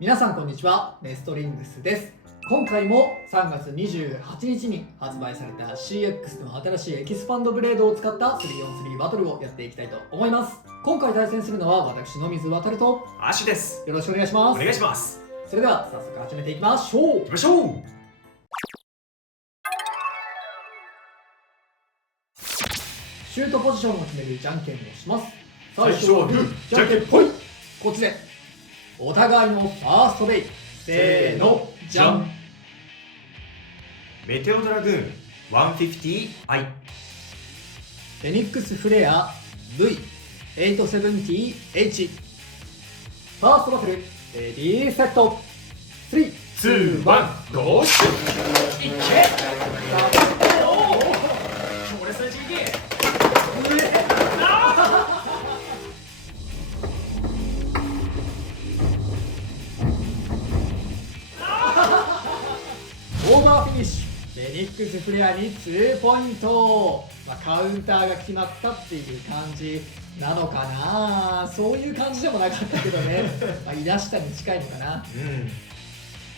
皆さんこんにちは、ネストリングスです。今回も3月28日に発売された CX の新しいエキスパンドブレードを使った 3on3 バトルをやっていきたいと思います。今回対戦するのは私野水航とアシュです。よろしくお願いします。お願いします。それでは早速始めていきましょう。行きましょう。シュートポジションを決めるじゃんけんをします。最初はグー、じゃんけんぽい。こっちでお互いのファーストベイ、せーの、じゃん。メテオドラグーン 150i フェニックスフレア V870H。 ファーストバトルレディーセット3、2、1、ゴーシュいけ。おお、強烈な一撃。オーバーフィニッシュ。フェニックスフレアに2ポイント、カウンターが決まったっていう感じなのかな。そういう感じでもなかったけどねいらしたに近いのかな。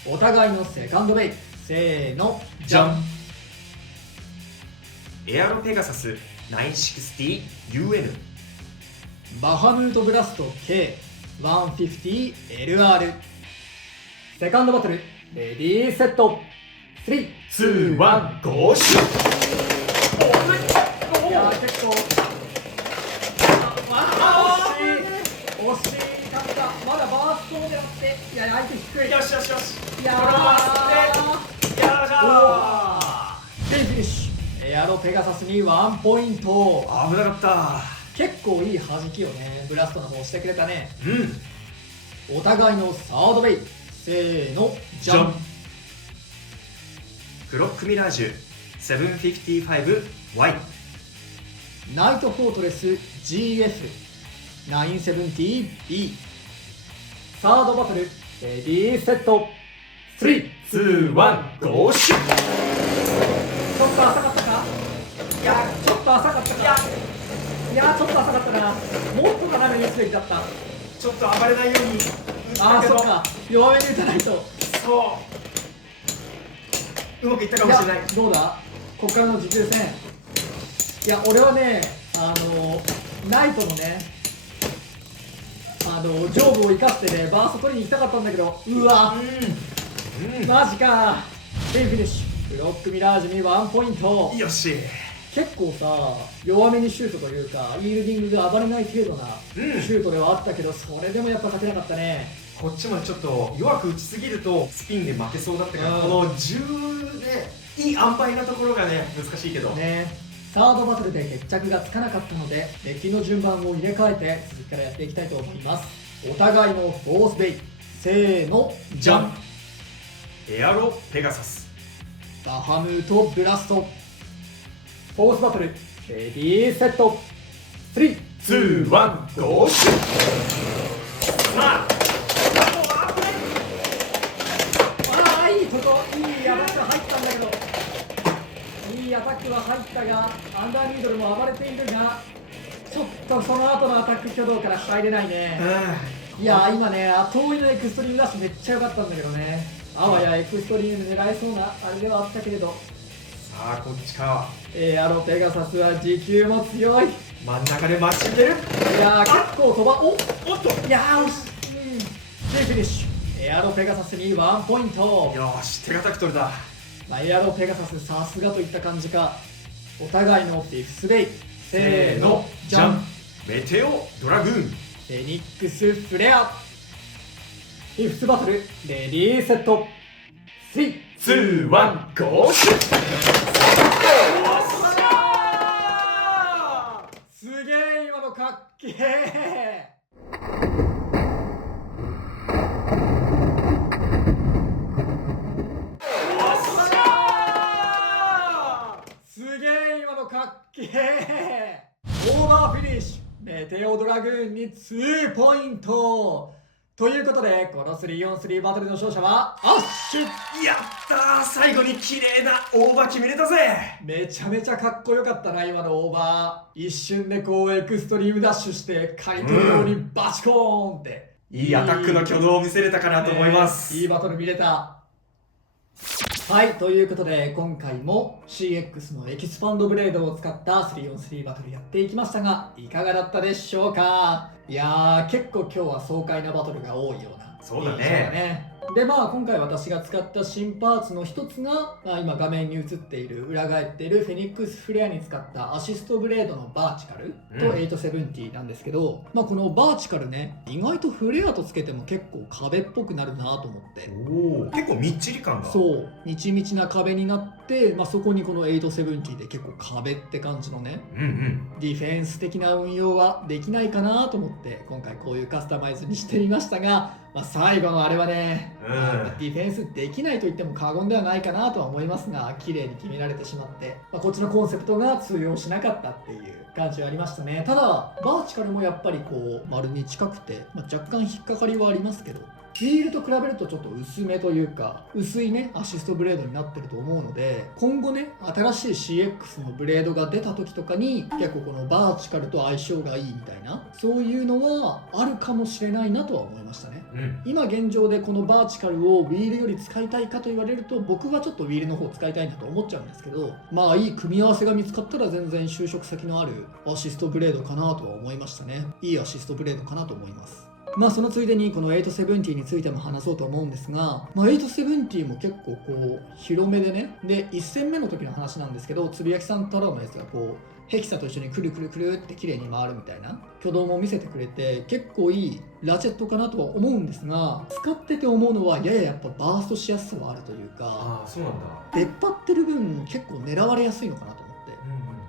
お互いのセカンドベイ、せーの、じゃん。エアロペガサス 960UN バハムートブラスト K150LR。 セカンドバトルレディーセット3、2、1、ゴーシュ。いやー結構惜しいかった。まだバーストを狙って、いや相手低い。よしよしよし。いやーこれは吸って。よっしゃでフィニッシュ。エアロペガサスに1ポイント。ー。危なかった。結構いい弾きをね、ブラストの方してくれたね。うん。お互いのサードベイ、せーの、じゃん。クロックミラージュ 755Y ナイトフォートレス GF970B。 サードバトルレディーセット3、2、1、ゴーシュ。ちょっと浅かったか。いやちょっと浅かったか。いやちょっと浅かったな。もっと斜めに打つべきだった。ちょっと暴れないように打ったけど。そっか、弱めに打たないと。そううまくいったかもしれない。どうだこっからの持久戦。いや俺はね、ナイトのね上部を生かしてね、バースト取りに行きたかったんだけど、うわ、マジか。でフィニッシュ。ブロックミラージュに1ポイント。よし。結構さ、弱めにシュートというかイールディングが暴れない程度なシュートではあったけど、それでもやっぱ勝てなかったね。こっちもちょっと弱く打ちすぎるとスピンで負けそうだったから、この10でいい塩梅なところがね難しいけどね。サードバトルで決着がつかなかったので、デッキの順番を入れ替えて続きからやっていきたいと思います。お互いのフォースベイ、せーの、じゃん。エアロペガサスバハムートブラスト。フォースバトルレディーセット3、2、1、ゴーシュ。いいとこ、いいアタック入ったんだけど、いいアタックは入ったが、アンダーニードルも暴れているが、ちょっとその後のアタック挙動から入れないね。いや今ね、遠いのエクストリームダッシュめっちゃ良かったんだけどね、あわやエクストリーム狙えそうなあれではあったけれど。さあこっちか。エアロペガサスは持久も強い。真ん中で待ち受ける。いや結構飛ば、おっと、いや惜しい。でフィニッシュ。エアロペガサスに1ポイント。よし、手堅く取れた。エアロペガサスさすがといった感じか。お互いのフィフスベイ、せーの、じゃん。メテオドラグーンフェニックスフレア。フィフスバトルレディーセット3、2、1、ゴーシュ。すげえ今のかっけえ。すげえ今のかっけえ。オーバーフィニッシュ。メテオドラグーンに2ポイントということで、この 3on3 バトルの勝者はアッシュ。やったー、最後に綺麗なオーバー決めれたぜ。めちゃめちゃかっこよかったな今のオーバー。一瞬でこうエクストリームダッシュして刈り取るようにバチコーンって、いいアタックの挙動を見せれたかなと思います。いいバトル見れた。はい、ということで今回も CX のエキスパンドブレードを使った 3on3 バトルやっていきましたが、いかがだったでしょうか。いやー、結構今日は爽快なバトルが多いような。そうだね。で今回私が使った新パーツの一つが、今画面に映っている裏返っているフェニックスフレアに使ったアシストブレードのバーチカルと870なんですけど、このバーチカルね、意外とフレアとつけても結構壁っぽくなるなと思って。結構みっちり感が。そうみちみちな壁になって、そこにこの870で結構壁って感じのね、ディフェンス的な運用はできないかなと思って今回こういうカスタマイズにしてみましたが、最後のあれはね、ディフェンスできないと言っても過言ではないかなとは思いますが、綺麗に決められてしまって、こっちのコンセプトが通用しなかったっていう感じはありましたね。ただバーチカルもやっぱりこう丸に近くて、若干引っかかりはありますけど、フィールと比べるとちょっと薄めというか薄いねアシストブレードになってると思うので、今後ね新しい CX のブレードが出た時とかに結構このバーチカルと相性がいいみたいな、そういうのはあるかもしれないなとは思いましたね。今現状でこのバーチカルをウィールより使いたいかと言われると、僕はちょっとウィールの方使いたいなと思っちゃうんですけど、いい組み合わせが見つかったら全然就職先のあるアシストブレードかなとは思いましたね。いいアシストブレードかなと思います。そのついでにこの870についても話そうと思うんですが、870も結構こう広めでね、で1戦目の時の話なんですけど、つぶやきさん太郎のやつがこうヘキサと一緒にくるくるくるって綺麗に回るみたいな挙動も見せてくれて、結構いいラチェットかなとは思うんですが、使ってて思うのはやっぱバーストしやすさはあるというか、そうなんだ。出っ張ってる分結構狙われやすいのかなと思って。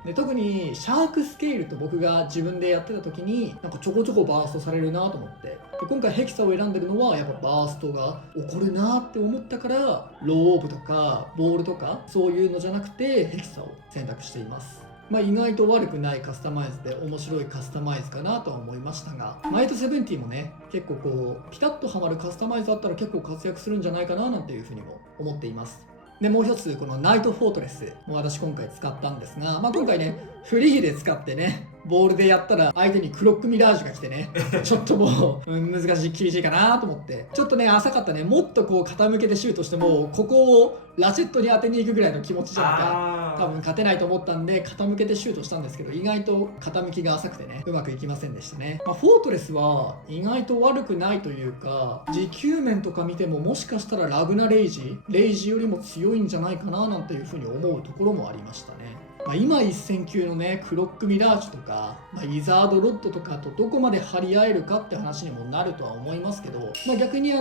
で特にシャークスケールと僕が自分でやってた時にちょこちょこバーストされるなと思って、で今回ヘキサを選んでるのはやっぱバーストが起こるなって思ったから、ローオーブとかボールとかそういうのじゃなくてヘキサを選択しています。意外と悪くないカスタマイズで面白いカスタマイズかなとは思いましたが、870もね結構こうピタッとはまるカスタマイズあったら結構活躍するんじゃないかななんていうふうにも思っています。でもう一つこのナイトフォートレスも私今回使ったんですが、今回ねフリーで使ってねボールでやったら相手にクロックミラージュが来てねちょっともう、難しい厳しいかなと思って、ちょっとね浅かったね、もっとこう傾けてシュートしてもここをラチェットに当てに行くぐらいの気持ちじゃなきゃ多分勝てないと思ったんで傾けてシュートしたんですけど、意外と傾きが浅くてねうまくいきませんでしたね。フォートレスは意外と悪くないというか、持久面とか見てももしかしたらラグナレイジよりも強いんじゃないかななんていうふうに思うところもありましたね。今一戦級のねクロックミラージュとか、イザードロッドとかとどこまで張り合えるかって話にもなるとは思いますけど、逆に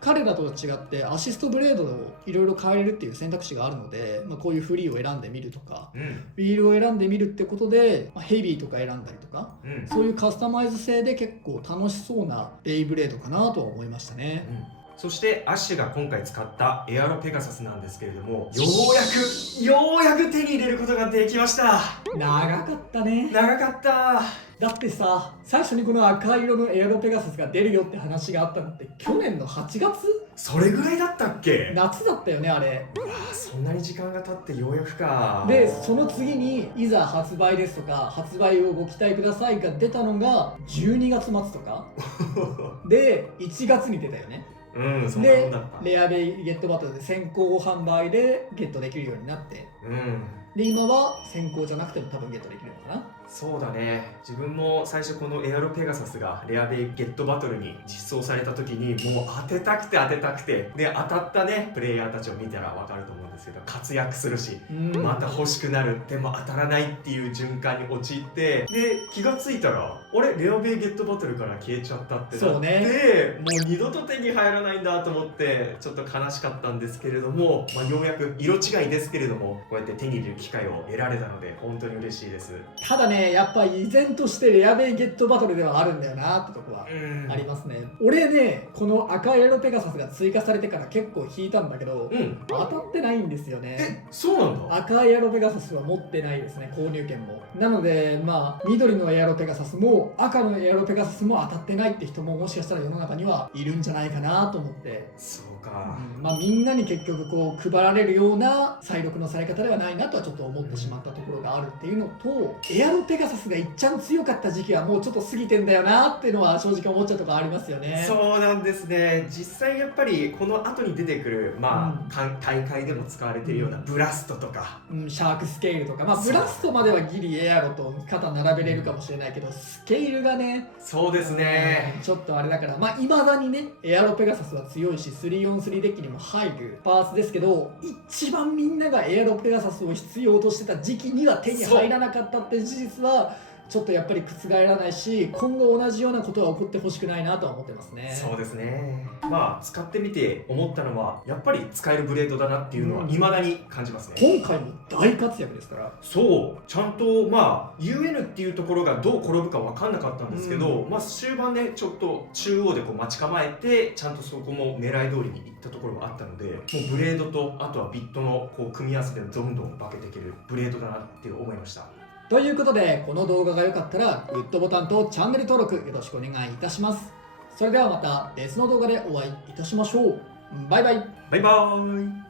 彼らとは違ってアシストブレードをいろいろ変えれるっていう選択肢があるので、こういうフリーを選んでみるとか、ウィールを選んでみるってことで、ヘビーとか選んだりとか、そういうカスタマイズ性で結構楽しそうなベイブレードかなとは思いましたね。そしてアッシュが今回使ったエアロペガサスなんですけれども、ようやく手に入れることができました。長かったね。長かった。だってさ、最初にこの赤色のエアロペガサスが出るよって話があったのって去年の8月？それぐらいだったっけ？夏だったよねあれ。そんなに時間が経ってようやくか。でその次にいざ発売ですとか発売をご期待くださいが出たのが12月末とかで1月に出たよね。そんなもんだった。レアベイゲットバトルで先行販売でゲットできるようになって、で今は先行じゃなくても多分ゲットできるのかな。そうだね。自分も最初このエアロペガサスがレアベイゲットバトルに実装された時にもう当てたくてで当たったねプレイヤーたちを見たら分かると思うんですけど、活躍するし、また欲しくなる、でも当たらないっていう循環に陥って、で気がついたらレアベイゲットバトルから消えちゃったってなって、もう二度と手に入らないんだと思ってちょっと悲しかったんですけれども、ようやく色違いですけれどもこうやって手に入れる機会を得られたので本当に嬉しいです。ただねやっぱ依然としてレアベイゲットバトルではあるんだよなってとこはありますね。俺ねこの赤エアロペガサスが追加されてから結構引いたんだけど、当たってないんんですよね。そうなんだ。赤いエアロペガサスは持ってないですね、購入券も。なのでまあ緑のエアロペガサスも赤のエアロペガサスも当たってないって人ももしかしたら世の中にはいるんじゃないかなと思って、そうか。まあ、みんなに結局こう配られるような再録のされ方ではないなとはちょっと思ってしまったところがあるっていうのと、エアロペガサスがいっちゃん強かった時期はもうちょっと過ぎてんだよなっていうのは正直思っちゃうところありますよね。そうなんですね。実際やっぱりこの後に出てくる、まあ大会でも使われているようなブラストとか、シャークスケールとか、まあ、ブラストまではギリエアロと肩並べれるかもしれないけど、スケールがね、そうですね。ちょっとあれだから、まあ、未だにね、エアロペガサスは強いし、3on3 デッキにも入るパーツですけど、一番みんながエアロペガサスを必要としてた時期には手に入らなかったって事実は、ちょっとやっぱり覆らないし、今後同じようなことは起こってほしくないなとは思ってますね。そうですね。まあ使ってみて思ったのはやっぱり使えるブレードだなっていうのは未だに感じますね。今回も大活躍ですから。そうちゃんとまあ UN っていうところがどう転ぶか分かんなかったんですけど、まあ終盤ねちょっと中央でこう待ち構えてちゃんとそこも狙い通りにいったところもあったので、もうブレードとあとはビットのこう組み合わせでどんどん化けていけるブレードだなって思いました。ということで、この動画が良かったらグッドボタンとチャンネル登録よろしくお願いいたします。それではまた別の動画でお会いいたしましょう。バイバイ。バイバーイ。